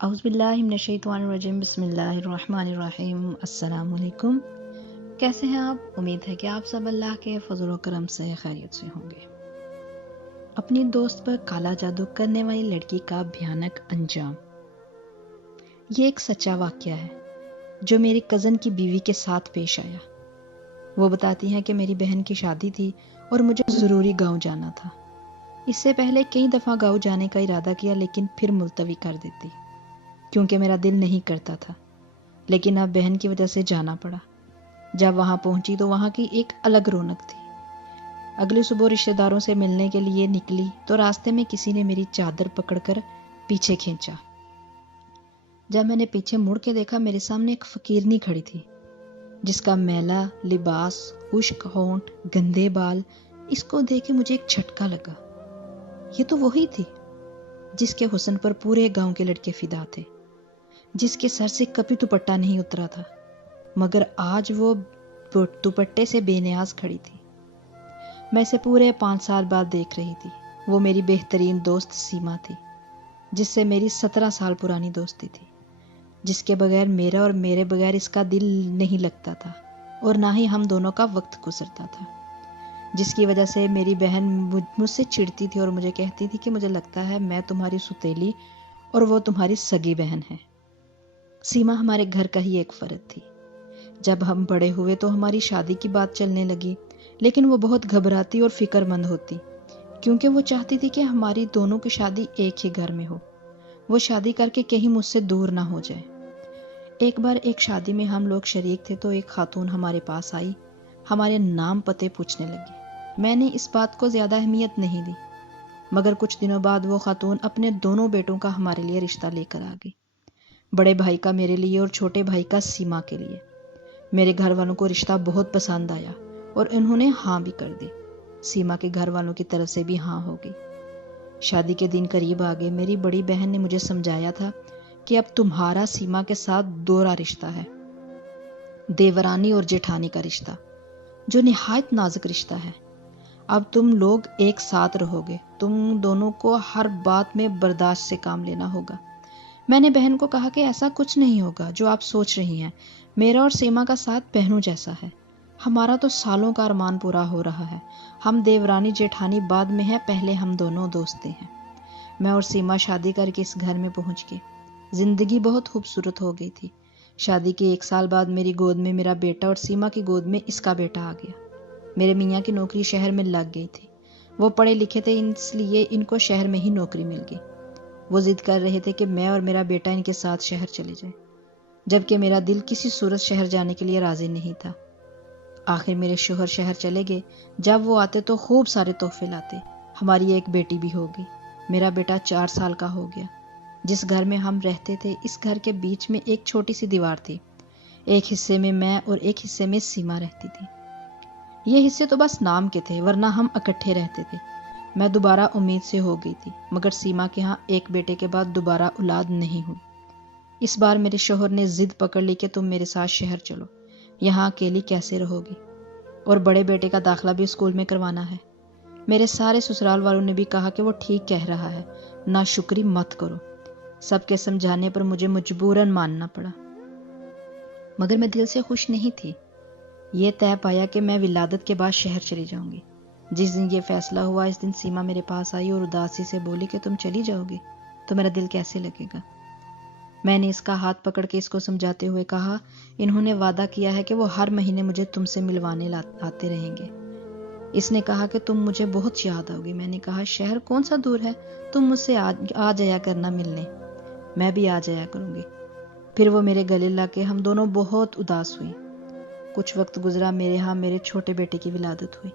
اعوذ باللہ من الشیطان الرجیم، بسم اللہ الرحمن الرحیم۔ السلام علیکم، کیسے ہیں آپ؟ امید ہے کہ آپ سب اللہ کے فضل و کرم سے خیریت سے ہوں گے۔ اپنی دوست پر کالا جادو کرنے والی لڑکی کا بھیانک انجام۔ یہ ایک سچا واقعہ ہے جو میری کزن کی بیوی کے ساتھ پیش آیا۔ وہ بتاتی ہیں کہ میری بہن کی شادی تھی اور مجھے ضروری گاؤں جانا تھا۔ اس سے پہلے کئی دفعہ گاؤں جانے کا ارادہ کیا لیکن پھر ملتوی کر دیتی کیونکہ میرا دل نہیں کرتا تھا، لیکن اب بہن کی وجہ سے جانا پڑا۔ جب وہاں پہنچی تو وہاں کی ایک الگ رونق تھی۔ اگلی صبح رشتہ داروں سے ملنے کے لیے نکلی تو راستے میں کسی نے میری چادر پکڑ کر پیچھے کھینچا۔ جب میں نے پیچھے مڑ کے دیکھا، میرے سامنے ایک فقیرنی کھڑی تھی جس کا میلا لباس، خشک ہونٹ، گندے بال، اس کو دیکھ کے مجھے ایک جھٹکا لگا۔ یہ تو وہی تھی جس کے حسن پر پورے گاؤں کے لڑکے فدا تھے، جس کے سر سے کبھی دوپٹہ نہیں اترا تھا، مگر آج وہ دوپٹے سے بے نیاز کھڑی تھی۔ میں اسے پورے 5 سال بعد دیکھ رہی تھی۔ وہ میری بہترین دوست سیما تھی، جس سے میری 17 سال پرانی دوستی تھی، جس کے بغیر میرا اور میرے بغیر اس کا دل نہیں لگتا تھا اور نہ ہی ہم دونوں کا وقت گزرتا تھا، جس کی وجہ سے میری بہن مجھ سے چڑتی تھی اور مجھے کہتی تھی کہ مجھے لگتا ہے میں تمہاری ستیلی اور وہ تمہاری سگی بہن ہے۔ سیما ہمارے گھر کا ہی ایک فرد تھی۔ جب ہم بڑے ہوئے تو ہماری شادی کی بات چلنے لگی، لیکن وہ بہت گھبراتی اور فکر مند ہوتی کیونکہ وہ چاہتی تھی کہ ہماری دونوں کی شادی ایک ہی گھر میں ہو، وہ شادی کر کے کہیں مجھ سے دور نہ ہو جائے۔ ایک بار ایک شادی میں ہم لوگ شریک تھے تو ایک خاتون ہمارے پاس آئی، ہمارے نام پتے پوچھنے لگی۔ میں نے اس بات کو زیادہ اہمیت نہیں دی، مگر کچھ دنوں بعد وہ خاتون اپنے دونوں بیٹوں کا ہمارے لیے رشتہ لے کر آ گئی، بڑے بھائی کا میرے لیے اور چھوٹے بھائی کا سیما کے لیے۔ میرے گھر والوں کو رشتہ بہت پسند آیا اور انہوں نے ہاں بھی کر دی۔ سیما کے گھر والوں کی طرف سے بھی ہاں ہو گئی۔ شادی کے دن قریب آ گئے۔ میری بڑی بہن نے مجھے سمجھایا تھا کہ اب تمہارا سیما کے ساتھ دوہرا رشتہ ہے، دیورانی اور جیٹھانی کا رشتہ، جو نہایت نازک رشتہ ہے۔ اب تم لوگ ایک ساتھ رہو گے، تم دونوں کو ہر بات میں برداشت سے کام لینا ہوگا۔ میں نے بہن کو کہا کہ ایسا کچھ نہیں ہوگا جو آپ سوچ رہی ہیں، میرا اور سیما کا ساتھ بہنوں جیسا ہے، ہمارا تو سالوں کا ارمان پورا ہو رہا ہے، ہم دیورانی جیٹھانی بعد میں ہے، پہلے ہم دونوں دوستے ہیں۔ میں اور سیما شادی کر کے اس گھر میں پہنچ گئے۔ زندگی بہت خوبصورت ہو گئی تھی۔ شادی کے 1 سال بعد میری گود میں میرا بیٹا اور سیما کی گود میں اس کا بیٹا آ گیا۔ میرے میاں کی نوکری شہر میں لگ گئی تھی، وہ پڑھے لکھے تھے، اس لیے ان کو شہر میں ہی نوکری مل گئی۔ وہ ضد کر رہے تھے کہ میں اور میرا بیٹا ان کے ساتھ شہر چلے جائیں، جبکہ میرا دل کسی صورت شہر جانے کے لیے راضی نہیں تھا۔ آخر میرے شوہر شہر چلے گئے۔ جب وہ آتے تو خوب سارے تحفے لاتے۔ ہماری ایک بیٹی بھی ہو گئی۔ میرا بیٹا 4 سال کا ہو گیا۔ جس گھر میں ہم رہتے تھے، اس گھر کے بیچ میں ایک چھوٹی سی دیوار تھی۔ ایک حصے میں میں اور ایک حصے میں سیما رہتی تھی۔ یہ حصے تو بس نام کے تھے، ورنہ ہم اکٹھے رہتے تھے۔ میں دوبارہ امید سے ہو گئی تھی، مگر سیما کے ہاں ایک بیٹے کے بعد دوبارہ اولاد نہیں ہوئی۔ اس بار میرے شوہر نے ضد پکڑ لی کہ تم میرے ساتھ شہر چلو، یہاں اکیلی کیسے رہو گی، اور بڑے بیٹے کا داخلہ بھی اسکول میں کروانا ہے۔ میرے سارے سسرال والوں نے بھی کہا کہ وہ ٹھیک کہہ رہا ہے، ناشکری مت کرو۔ سب کے سمجھانے پر مجھے مجبوراً ماننا پڑا، مگر میں دل سے خوش نہیں تھی۔ یہ طے پایا کہ میں ولادت کے بعد شہر چلی جاؤں گی۔ جس دن یہ فیصلہ ہوا، اس دن سیما میرے پاس آئی اور اداسی سے بولی کہ تم چلی جاؤ گی تو میرا دل کیسے لگے گا۔ میں نے اس کا ہاتھ پکڑ کے اس کو سمجھاتے ہوئے کہا، انہوں نے وعدہ کیا ہے کہ وہ ہر مہینے مجھے تم سے ملوانے آتے رہیں گے۔ اس نے کہا کہ تم مجھے بہت یاد آؤ گی۔ میں نے کہا، شہر کون سا دور ہے، تم مجھ سے آ جایا کرنا ملنے، میں بھی آ جایا کروں گی۔ پھر وہ میرے گلے لگ کے ہم دونوں بہت اداس ہوئی۔ کچھ وقت گزرا، میرے ہاں میرے چھوٹے بیٹے کی ولادت ہوئی۔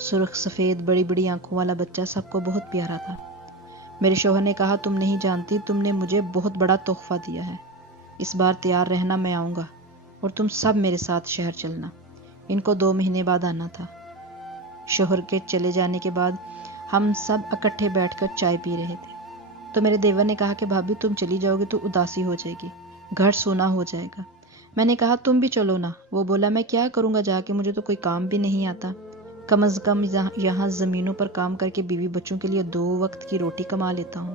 سرخ سفید بڑی بڑی آنکھوں والا بچہ سب کو بہت پیارا تھا۔ میرے شوہر نے کہا، تم نہیں جانتی، تم نے مجھے بہت بڑا تحفہ دیا ہے، اس بار تیار رہنا، میں آؤں گا اور تم سب میرے ساتھ شہر چلنا۔ ان کو 2 مہینے بعد آنا تھا۔ شوہر کے چلے جانے کے بعد ہم سب اکٹھے بیٹھ کر چائے پی رہے تھے تو میرے دیور نے کہا کہ بھابھی تم چلی جاؤ گی تو اداسی ہو جائے گی، گھر سونا ہو جائے گا۔ میں نے کہا، تم بھی چلو نا۔ وہ بولا، میں کیا کروں گا جا کے، مجھے تو کوئی کام بھی نہیں آتا، کم از کم یہاں زمینوں پر کام کر کے بیوی بچوں کے لیے 2 وقت کی روٹی کما لیتا ہوں۔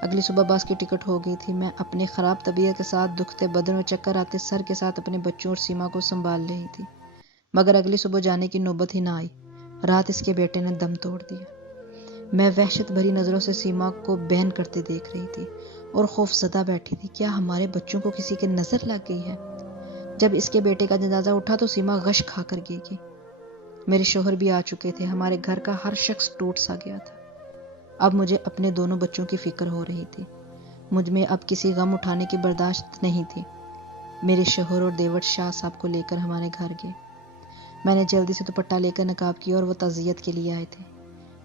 اگلی صبح بس کی ٹکٹ ہو گئی تھی۔ میں اپنی خراب طبیعت کے ساتھ، دکھتے بدن اور چکر آتے سر کے ساتھ اپنے بچوں اور سیما کو سنبھال رہی تھی، مگر اگلی صبح جانے کی نوبت ہی نہ آئی۔ رات اس کے بیٹے نے دم توڑ دیا۔ میں وحشت بھری نظروں سے سیما کو بہن کرتے دیکھ رہی تھی اور خوف زدہ بیٹھی تھی۔ کیا ہمارے بچوں کو کسی کی نظر لگ گئی ہے؟ جب اس کے بیٹے کا جنازہ اٹھا تو سیما غش کھا کر گر گئی۔ میرے شوہر بھی آ چکے تھے۔ ہمارے گھر کا ہر شخص ٹوٹ سا گیا تھا۔ اب مجھے اپنے دونوں بچوں کی فکر ہو رہی تھی۔ مجھ میں اب کسی غم اٹھانے کی برداشت نہیں تھی۔ میرے شوہر اور دیور شاہ صاحب کو لے کر ہمارے گھر گئے۔ میں نے جلدی سے دوپٹہ لے کر نقاب کیا اور وہ تعزیت کے لیے آئے تھے۔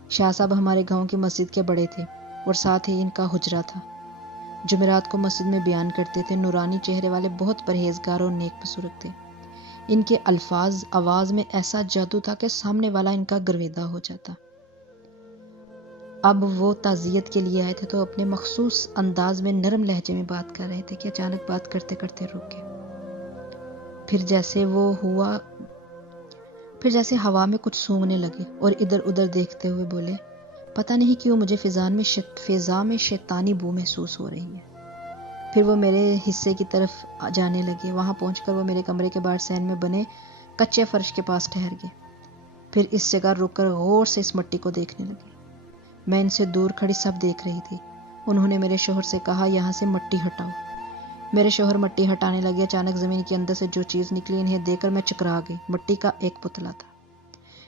شاہ صاحب ہمارے گاؤں کی مسجد کے بڑے تھے اور ساتھ ہی ان کا حجرہ تھا۔ جمعرات کو مسجد میں بیان کرتے تھے۔ نورانی چہرے والے بہت پرہیزگار اور نیک بسلوک تھے۔ ان کے الفاظ آواز میں ایسا جادو تھا کہ سامنے والا ان کا گرویدہ ہو جاتا۔ اب وہ تعزیت کے لیے آئے تھے تو اپنے مخصوص انداز میں نرم لہجے میں بات کر رہے تھے کہ اچانک بات کرتے کرتے رک گئے۔ پھر جیسے ہوا میں کچھ سونگنے لگے اور ادھر ادھر دیکھتے ہوئے بولے، پتہ نہیں کیوں مجھے فضا میں شیطانی بو محسوس ہو رہی ہے۔ پھر وہ میرے حصے کی طرف جانے لگے۔ وہاں پہنچ کر وہ میرے کمرے کے باہر سین میں بنے کچے فرش کے پاس ٹھہر گئے۔ پھر اس جگہ رک کر غور سے اس مٹی کو دیکھنے لگے۔ میں ان سے دور کھڑی سب دیکھ رہی تھی۔ انہوں نے میرے شوہر سے کہا، یہاں سے مٹی ہٹاؤ۔ میرے شوہر مٹی ہٹانے لگے۔ اچانک زمین کے اندر سے جو چیز نکلی انہیں دیکھ کر میں چکرا گئی۔ مٹی کا ایک پتلا تھا۔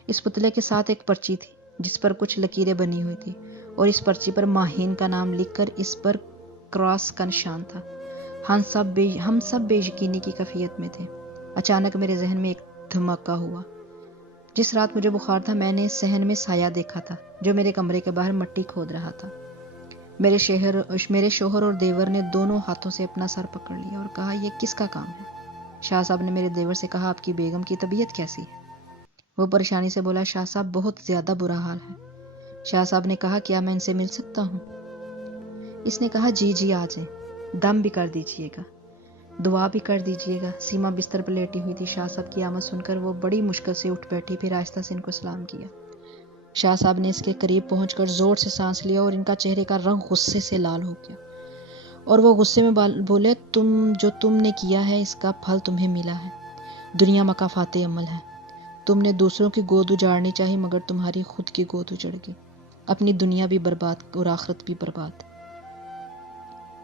اس پتلے کے ساتھ ایک پرچی تھی جس پر کچھ لکیریں بنی ہوئی تھی اور اس پرچی پر ماہین کا نام لکھ کر اس پر کراس کا نشان تھا۔ ہم سب بے یقینی کی کیفیت میں تھے۔ اچانک میرے ذہن میں ایک دھماکہ ہوا۔ جس رات مجھے بخار تھا میں نے صحن میں سایہ دیکھا تھا جو میرے کمرے کے باہر مٹی کھود رہا تھا۔ میرے شوہر اور دیور نے دونوں ہاتھوں سے اپنا سر پکڑ لیا اور کہا، یہ کس کا کام ہے؟ شاہ صاحب نے میرے دیور سے کہا، آپ کی بیگم کی طبیعت کیسی ہے؟ وہ پریشانی سے بولا، شاہ صاحب بہت زیادہ برا حال ہے۔ شاہ صاحب نے کہا، کیا میں ان سے مل سکتا ہوں؟ اس نے کہا، جی آ جائیں، دم بھی کر دیجئے گا، دعا بھی کر دیجئے گا۔ سیما بستر پر لیٹی ہوئی تھی۔ شاہ صاحب کی آمد سن کر وہ بڑی مشکل سے اٹھ بیٹھی، پھر آہستہ سے ان کو سلام کیا۔ شاہ صاحب نے اس کے قریب پہنچ کر زور سے سانس لیا اور ان کا چہرے کا رنگ غصے سے لال ہو گیا اور وہ غصے میں بولے، تم نے کیا ہے اس کا پھل تمہیں ملا ہے۔ دنیا مکافات عمل ہے۔ تم نے دوسروں کی گود اجاڑنی چاہی مگر تمہاری خود کی گود اجڑ گئی۔ اپنی دنیا بھی برباد اور آخرت بھی برباد۔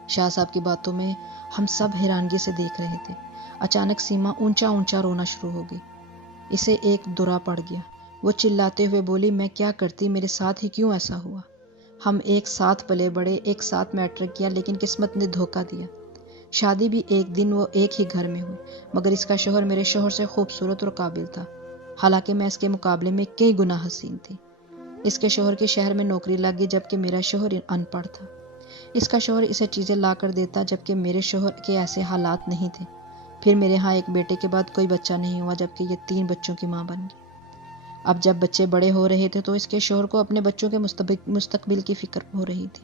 شاہ صاحب کی باتوں میں ہم سب حیرانگی سے دیکھ رہے تھے۔ اچانک سیما اونچا رونا شروع ہو گئی۔ اسے ایک درا پڑ گیا۔ وہ چلاتے ہوئے بولی، میں کیا کرتی، میرے ساتھ ہی کیوں ایسا ہوا؟ ہم ایک ساتھ پلے بڑے، ایک ساتھ میٹرک کیا، لیکن قسمت نے دھوکہ دیا۔ شادی بھی ایک دن وہ ایک ہی گھر میں ہوئی مگر اس کا شوہر میرے شوہر سے خوبصورت اور قابل تھا، حالانکہ میں اس کے مقابلے میں کئی گنا حسین تھی۔ اس کے شوہر کے شہر میں نوکری لگ گئی جبکہ میرا شوہر ان پڑھ تھا۔ اس کا شوہر اسے چیزیں لا کر دیتا جبکہ میرے شوہر کے ایسے حالات نہیں تھے۔ پھر میرے ہاں ایک بیٹے کے بعد کوئی بچہ نہیں ہوا جبکہ یہ 3 بچوں کی ماں بن گئی۔ اب جب بچے بڑے ہو رہے تھے تو اس کے شوہر کو اپنے بچوں کے مستقبل کی فکر ہو رہی تھی۔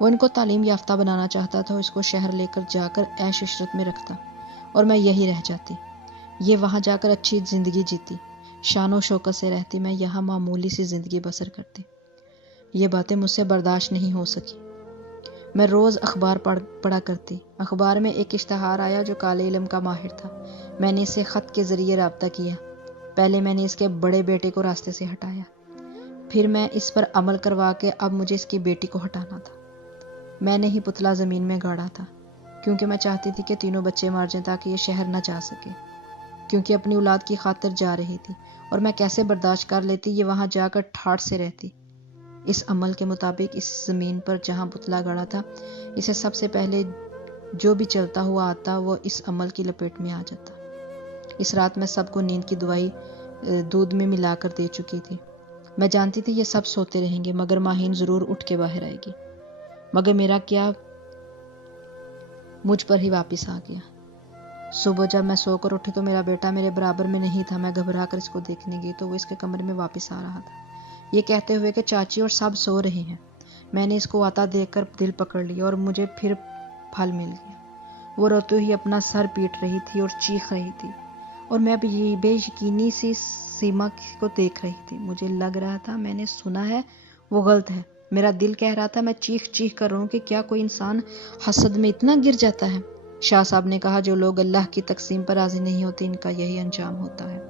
وہ ان کو تعلیم یافتہ بنانا چاہتا تھا، اس کو شہر لے کر جا کر عیش عشرت میں رکھتا اور میں یہی رہ جاتی۔ یہ وہاں جا کر اچھی زندگی جیتی، شان و شوکت سے رہتی، میں یہاں معمولی سی زندگی بسر کرتی۔ یہ باتیں مجھ سے برداشت نہیں ہو سکی۔ میں روز اخبار پڑھا کرتی۔ اخبار میں ایک اشتہار آیا جو کالے علم کا ماہر تھا۔ میں نے اسے خط کے ذریعے رابطہ کیا۔ پہلے میں نے اس کے بڑے بیٹے کو راستے سے ہٹایا، پھر میں اس پر عمل کروا کے اب مجھے اس کی بیٹی کو ہٹانا تھا۔ میں نے ہی پتلا زمین میں گاڑا تھا کیونکہ میں چاہتی تھی کہ تینوں بچے مر جائیں تاکہ یہ شہر نہ جا سکے، کیونکہ اپنی اولاد کی خاطر جا رہی تھی اور میں کیسے برداشت کر لیتی یہ وہاں جا کر ٹھاٹھ سے رہتی۔ اس عمل کے مطابق اس زمین پر جہاں پتلا گڑا تھا اسے سب سے پہلے جو بھی چلتا ہوا آتا وہ اس عمل کی لپیٹ میں آ جاتا۔ اس رات میں سب کو نیند کی دوائی دودھ میں ملا کر دے چکی تھی۔ میں جانتی تھی یہ سب سوتے رہیں گے مگر ماہین ضرور اٹھ کے باہر آئے گی، مگر میرا کیا مجھ پر ہی واپس آ گیا۔ صبح جب میں سو کر اٹھی تو میرا بیٹا میرے برابر میں نہیں تھا۔ میں گھبرا کر اس کو دیکھنے گئی تو وہ اس کے کمرے میں واپس آ رہا تھا، یہ کہتے ہوئے کہ چاچی اور سب سو رہے ہیں۔ میں نے اس کو آتا دیکھ کر دل پکڑ لیا اور مجھے پھر پھل مل گیا۔ وہ روتے ہوئے اپنا سر پیٹ رہی تھی اور چیخ رہی تھی اور میں بے یقینی سی سیما کو دیکھ رہی تھی۔ مجھے لگ رہا تھا میں نے سنا ہے وہ غلط ہے میرا دل کہہ رہا تھا میں چیخ چیخ کر رہا ہوں کہ کیا کوئی انسان حسد میں اتنا گر جاتا ہے؟ شاہ صاحب نے کہا جو لوگ اللہ کی تقسیم پر راضی نہیں ہوتے ان کا یہی انجام ہوتا ہے۔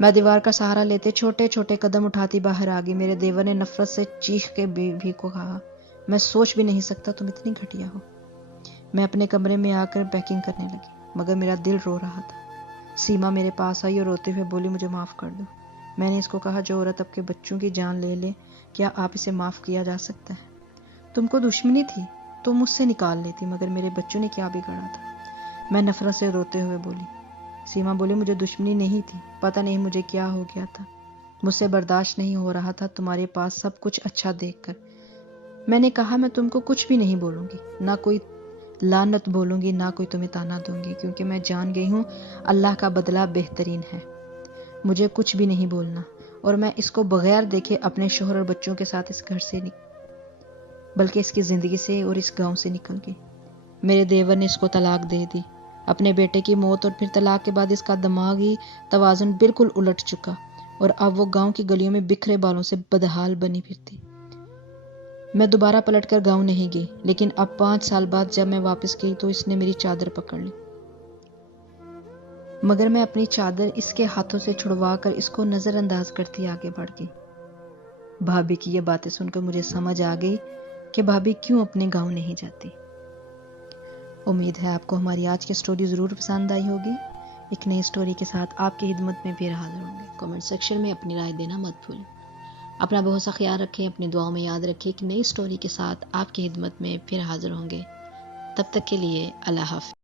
میں دیوار کا سہارا لیتے چھوٹے چھوٹے قدم اٹھاتی باہر آ گئی۔ میرے دیور نے نفرت سے چیخ کے بھی کو کہا، میں سوچ بھی نہیں سکتا تم اتنی گھٹیا ہو۔ میں اپنے کمرے میں آ کر پیکنگ کرنے لگی، مگر میرا دل رو رہا تھا۔ سیما میرے پاس آئی اور روتے ہوئے بولی، مجھے معاف کر دو۔ میں نے اس کو کہا، جو عورت آپ کے بچوں کی جان لے لے کیا آپ اسے معاف کیا جا سکتا ہے؟ تم کو دشمنی تھی تو مجھ سے نکال لیتی، مگر میرے بچوں نے کیا بگاڑا تھا؟ میں نفرت سے روتے ہوئے بولی۔ سیما بولی، مجھے دشمنی نہیں تھی، پتہ نہیں مجھے کیا ہو گیا تھا، مجھ سے برداشت نہیں ہو رہا تھا تمہارے پاس سب کچھ اچھا دیکھ کر۔ میں نے کہا میں تم کو کچھ بھی نہیں بولوں گی، نہ کوئی لعنت بولوں گی، نہ کوئی تمہیں تانا دوں گی، کیونکہ میں جان گئی ہوں اللہ کا بدلہ بہترین ہے۔ مجھے کچھ بھی نہیں بولنا، اور میں اس کو بغیر دیکھے اپنے شوہر اور بچوں کے ساتھ اس گھر سے بلکہ اس کی زندگی سے اور اس گاؤں سے نکل گئی۔ میرے دیور نے اس کو طلاق دے دی۔ اپنے بیٹے کی موت اور پھر طلاق کے بعد اس کا دماغی توازن بالکل الٹ چکا، اور اب وہ گاؤں کی گلیوں میں بکھرے بالوں سے بدحال بنی پھرتی۔ میں دوبارہ پلٹ کر گاؤں نہیں گئی، لیکن اب 5 سال بعد جب میں واپس گئی تو اس نے میری چادر پکڑ لی، مگر میں اپنی چادر اس کے ہاتھوں سے چھڑوا کر اس کو نظر انداز کرتی آگے بڑھ گئی۔ بھابھی کی یہ باتیں سن کر مجھے سمجھ آ گئی کہ بھابھی کیوں اپنے گاؤں نہیں جاتی۔ امید ہے آپ کو ہماری آج کی سٹوری ضرور پسند آئی ہوگی۔ ایک نئی سٹوری کے ساتھ آپ کی خدمت میں پھر حاضر ہوں گے۔ کمنٹ سیکشن میں اپنی رائے دینا مت بھولیں۔ اپنا بہت سا خیال رکھیں، اپنی دعاؤں میں یاد رکھیں کہ نئی سٹوری کے ساتھ آپ کی خدمت میں پھر حاضر ہوں گے۔ تب تک کے لیے اللہ حافظ۔